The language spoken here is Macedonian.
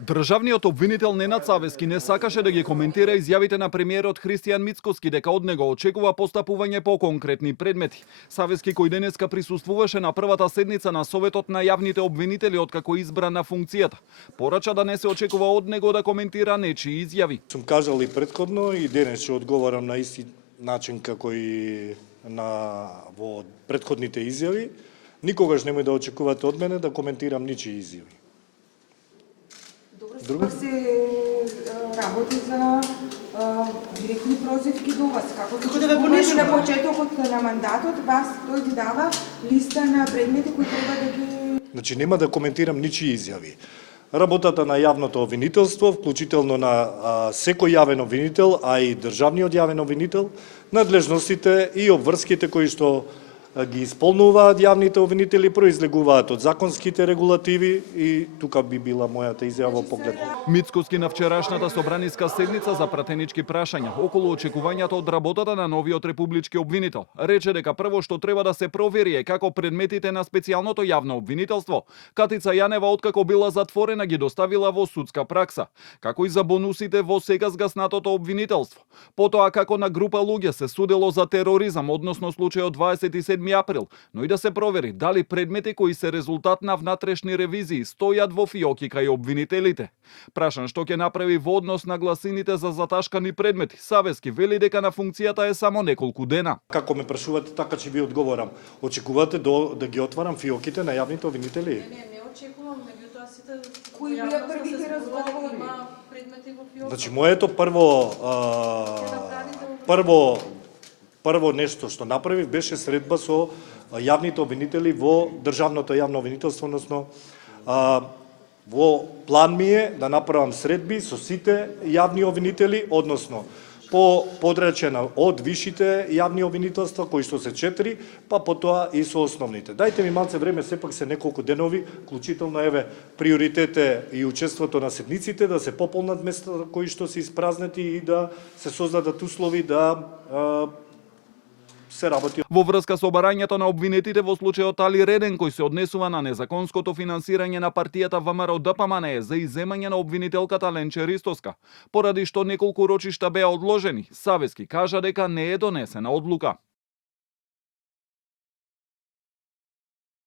Државниот обвинител Ненад Савески не сакаше да ги коментира изјавите на премиерот Христијан Мицкоски дека од него очекува постапување по конкретни предмети. Савески, кој денеска присуствуваше на првата седница на Советот на јавните обвинители откако избран на функцијата, порача да не се очекува од него да коментира нечии изјави. Сум кажал и претходно и денес ќе одговорам на исти начин како и во претходните изјави. Никогаш немој да очекувате од мене да коментирам ничии изјави. Друго се работи за директни прозивки до вас. Како да ве понесува? На почетокот на мандатот вас тој ви дава листа на предмети кои треба да ги... Значи нема да коментирам ничии изјави. Работата на јавното обвинителство, вклучително на секој јавен обвинител, а и државниот јавен обвинител, надлежностите и обврските кои што ги исполнуваат јавните обвинители, произлегуваат од законските регулативи и тука би била мојата изјава во поглед. Мицкоски на вчерашната собраниска седница за пратенички прашања околу очекувањата од работата на новиот републички обвинител рече дека прво што треба да се провери е како предметите на специјалното јавно обвинителство Катица Јанева откако била затворена ги доставила во судска пракса, како и за бонусите во сега згаснатото обвинителство. Потоа како на група луѓе се судело за тероризам, односно случајот 27 април, но и да се провери дали предмети кои се резултат на внатрешни ревизии стојат во фиоки кај обвинителите. Прашан што ќе направи во однос на гласините за заташкани предмети, Савески вели дека на функцијата е само неколку дена. Како ме прашувате, така ќе ви одговорам. Очекувате да ги отварам фиоките на јавните обвинители? Не очекувам, меѓутоа сите Кои беа првите разговори? Предмети во фиоките. Значи моето прво нешто што направив беше средба со јавните обвинители во државното јавно обвинителство, односно во план ми е да направам средби со сите јавни обвинители, односно по подрачје од вишите јавни обвинителства, кои што се 4, па потоа и со основните. Дајте ми малце време, сепак се неколку денови, вклучително еве приоритете и учеството на седниците, да се пополнат места кои што се испразнати и да се создадат услови да се работи. Во врска со барањето на обвинетите во случајот Али Реден, кој се однесува на незаконското финансирање на партијата ВМРО ДПМНЕ за изземање на обвинителката Ленче Ристоска, поради што неколку рочишта беа одложени, Савески кажа дека не е донесена одлука.